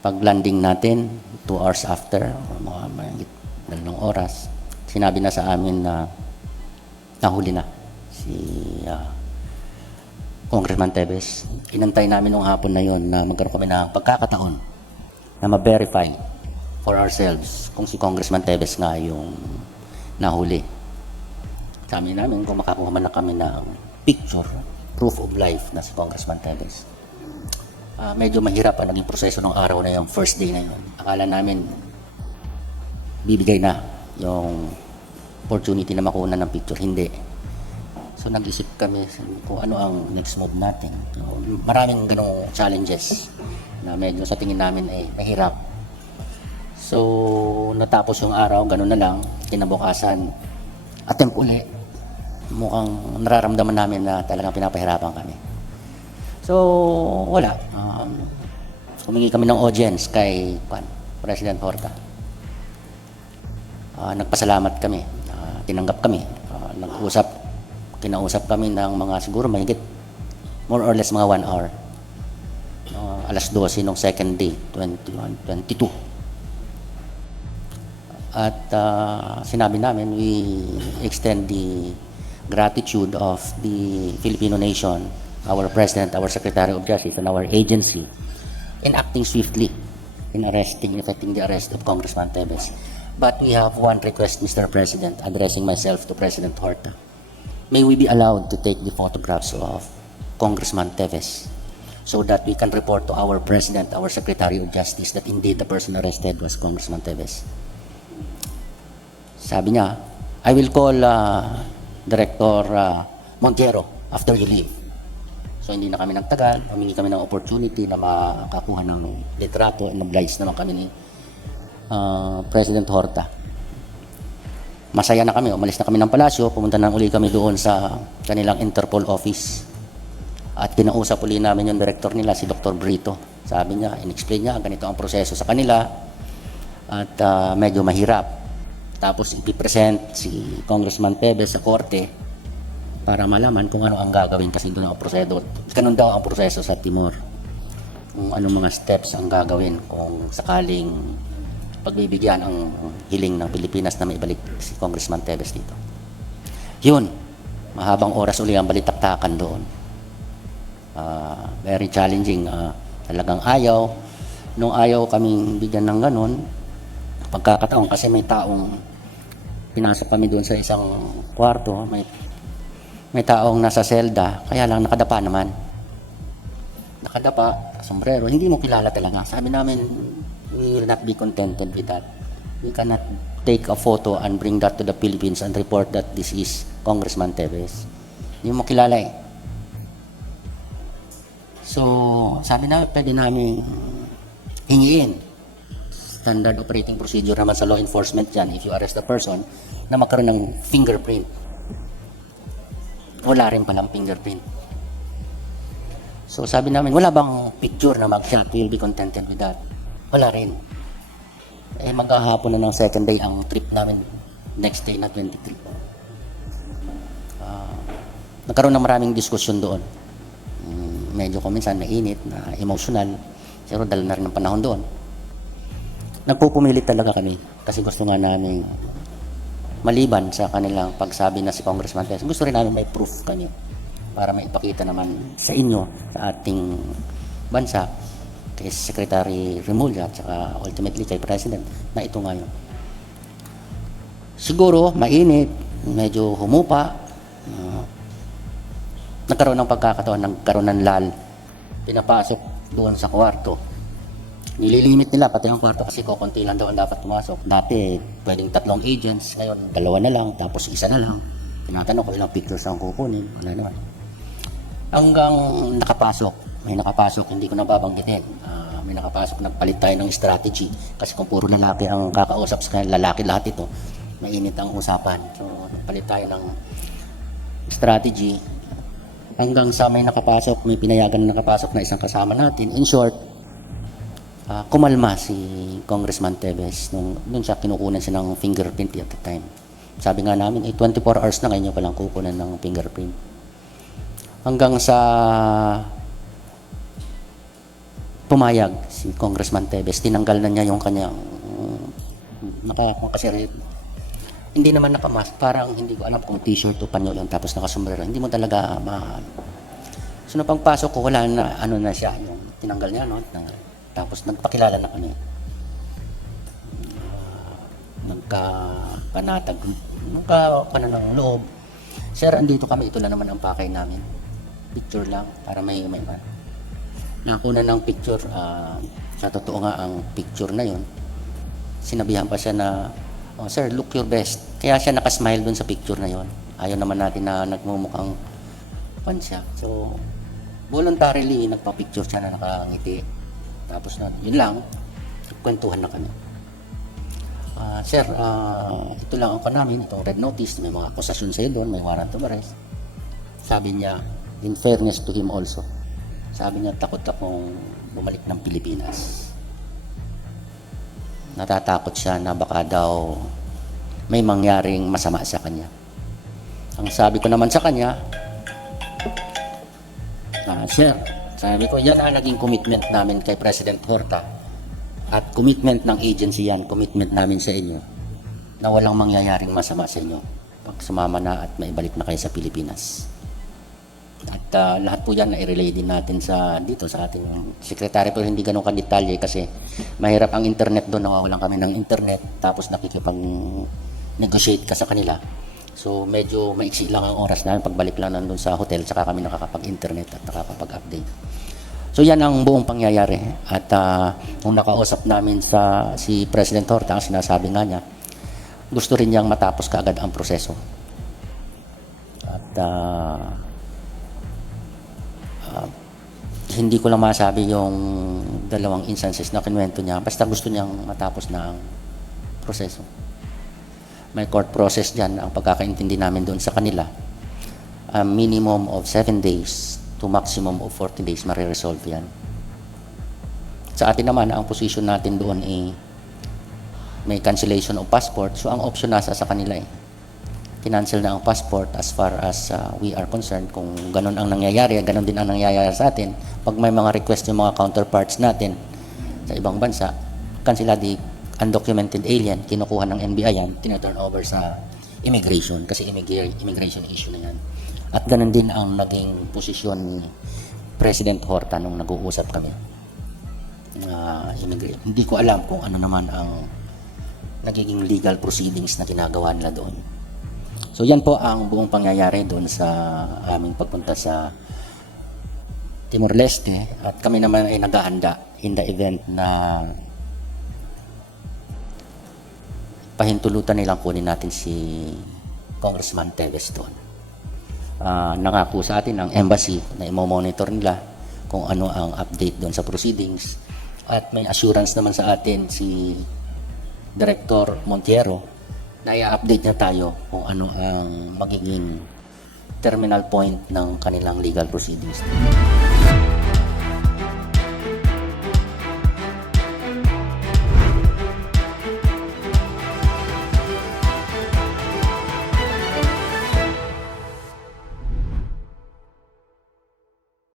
Pag-landing natin, two hours after, mga mahigit dalawang oras, sinabi na sa amin na nahuli na si ah, Congressman Tevez. Inantay namin nung hapon na yon na magkaroon kami ng pagkakataon na ma-verify for ourselves kung si Congressman Tevez nga yung nahuli. Sabi namin kung makakuha man na kami ng picture, proof of life na si Congressman Tevez. Ah, medyo mahirap ang naging proseso ng araw na yung first day na yun. Akala namin bibigay na yung opportunity na makuha ng picture. Hindi. So nag-isip kami kung ano ang next move natin. So, maraming ganong challenges na medyo sa tingin namin ay mahirap. So natapos yung araw, ganun na lang. Kinabukasan, attempt uli. Mukhang nararamdaman namin na talagang pinapahirapan kami. So, wala. Um, humingi kami ng audience kay Juan, President Horta. Ah, nagpasalamat kami. Ah, tinanggap kami. Ah, nag-usap, kinausap kami ng mga siguro mahigit more or less mga one hour. Ah, alas 12 nung second day, 21, 22. At ah, sinabi namin, we extend the gratitude of the Filipino nation, our President, our Secretary of Justice, and our agency in acting swiftly in arresting, in effecting the arrest of Congressman Tevez. But we have one request, Mr. President, addressing myself to President Horta. May we be allowed to take the photographs of Congressman Tevez so that we can report to our President, our Secretary of Justice, that indeed the person arrested was Congressman Tevez. Sabi niya, I will call uh, Director uh, Montero after you leave. So hindi na kami nagtagal, humingi kami ng opportunity na makakuha ng litrato and oblige naman kami ni uh, President Horta. Masaya na kami, umalis na kami ng palasyo, pumunta na uli kami doon sa kanilang Interpol office. At kinausap uli namin yung director nila, si Dr. Brito. Sabi niya, in-explain niya, ganito ang proseso sa kanila. At ah, medyo mahirap. Tapos ipipresent si Congressman Tevez sa korte para malaman kung ano ang gagawin kasi doon ang proseso. Ganun daw ang proseso sa Timor. Kung anong mga steps ang gagawin kung sakaling pagbibigyan ang hiling ng Pilipinas na maibalik si Congressman Tevez dito. Yun, mahabang oras uli ang balitaktakan doon. Ah, very challenging. ah, talagang ayaw. Nung ayaw kaming bigyan ng ganun, pagkakataon kasi may taong pinasok kami doon sa isang kwarto, may may taong nasa selda, kaya lang nakadapa naman. Nakadapa, sombrero, hindi mo kilala talaga. Sabi namin, we will not be contented with that. We cannot take a photo and bring that to the Philippines and report that this is Congressman Tevez. Hindi mo kilala eh. So, sabi namin, pwede namin hingiin. Standard operating procedure naman sa law enforcement yan, if you arrest a person, na magkaroon ng fingerprint. Wala rin palang fingerprint. So sabi namin, wala bang picture na mag-shot? We'll be contented with that. Wala rin. Eh maghahapon na ng second day ang trip namin next day na 23. Ah, nagkaroon ng maraming diskusyon doon. Mm, medyo kung minsan mainit, na emotional. Pero dahil na rin ng panahon doon. Nagpupumilit talaga kami kasi gusto nga namin maliban sa kanilang pagsabi na si Congressman Tess, gusto rin namin may proof kami para maipakita naman sa inyo, sa ating bansa, kay Secretary Remulla at saka ultimately kay President na ito ngayon. Siguro, mainit, medyo humupa, uh, nagkaroon ng pagkakataon, nagkaroon ng lal, pinapasok doon sa kwarto. Nililimit nila pati ang kwarto kasi kukunti lang daw ang dapat pumasok. Dati, pwedeng tatlong agents, ngayon dalawa na lang, tapos isa na lang. Tinatanong ko ilang pictures ang kukunin, wala naman. Hanggang nakapasok, may nakapasok, hindi ko nababanggitin. Ah, may nakapasok, nagpalit tayo ng strategy. Kasi kung puro lalaki ang kakausap sa kanila, lalaki lahat ito, mainit ang usapan. So, nagpalit tayo ng strategy. Hanggang sa may nakapasok, may pinayagan na nakapasok na isang kasama natin. In short, Ah, kumalma si Congressman Tevez nung, nung siya kinukunan siya ng fingerprint at the time. Sabi nga namin, eh, 24 hours na ngayon palang kukunan ng fingerprint. Hanggang sa pumayag si Congressman Tevez. Tinanggal na niya yung kanyang naka, kasi red. Hindi naman nakamas. Parang hindi ko alam kung t-shirt o panyo yun tapos nakasombrero. Hindi mo talaga ma... So nung pagpasok ko, wala na, ano na siya, yung tinanggal niya, no? Tinanggal. Tapos nagpakilala na kami. Nagka panatag, nagka ng loob. Sir, andito kami. Ito lang naman ang pakay namin. Picture lang para may may may. Nakuna ng picture, ah, sa totoo nga ang picture na yon. Sinabihan pa siya na, oh, sir, look your best. Kaya siya nakasmile dun sa picture na yon. Ayaw naman natin na nagmumukhang pan. So, voluntarily, nagpa-picture siya na nakangiti. Tapos na, yun lang, kwentuhan na kami. Ah, sir, ah, ito lang ang namin, itong red notice, may mga akusasyon sa'yo doon, may warrant of arrest. Sabi niya, in fairness to him also, sabi niya, takot akong bumalik ng Pilipinas. Natatakot siya na baka daw may mangyaring masama sa kanya. Ang sabi ko naman sa kanya, ah, Sir, sabi ko, yan ang naging commitment namin kay President Horta at commitment ng agency yan, commitment namin sa inyo na walang mangyayaring masama sa inyo pag sumama na at maibalik na kayo sa Pilipinas. At ah, lahat po yan i-relay din natin sa dito sa ating sekretary pero hindi ganun kadetalye kasi mahirap ang internet doon, nawawalan kami ng internet tapos nakikipag negotiate ka sa kanila. So medyo maiksi lang ang oras namin pagbalik lang nandun sa hotel saka kami nakakapag-internet at nakakapag-update. So yan ang buong pangyayari. At ah, nung nakausap namin sa si President Horta, ang sinasabi nga niya, gusto rin niyang matapos kaagad ang proseso. At ah, ah, hindi ko lang masabi yung dalawang instances na kinuwento niya. Basta gusto niyang matapos na ang proseso. May court process dyan. Ang pagkakaintindi namin doon sa kanila, a minimum of 7 days to maximum of 40 days mariresolve yan. Sa atin naman, ang position natin doon ay may cancellation of passport. So, ang option nasa sa kanila eh. Kinancel na ang passport as far as uh, we are concerned. Kung ganun ang nangyayari, ganun din ang nangyayari sa atin. Pag may mga request yung mga counterparts natin sa ibang bansa, kansiladi undocumented alien, kinukuha ng NBI yan, tinaturn over sa immigration kasi immigra- immigration issue na yan. At ganun din ang naging posisyon ni President Horta nung nag-uusap kami. Uh, immigrate. Hindi ko alam kung ano naman ang nagiging legal proceedings na ginagawa nila doon. So yan po ang buong pangyayari doon sa aming pagpunta sa Timor-Leste at kami naman ay naghahanda in the event na pahintulutan nilang kunin natin si Congressman Teves doon. Ah, nangako sa atin ang embassy na imo-monitor nila kung ano ang update doon sa proceedings at may assurance naman sa atin si Director Montiero na i-update niya tayo kung ano ang magiging terminal point ng kanilang legal proceedings.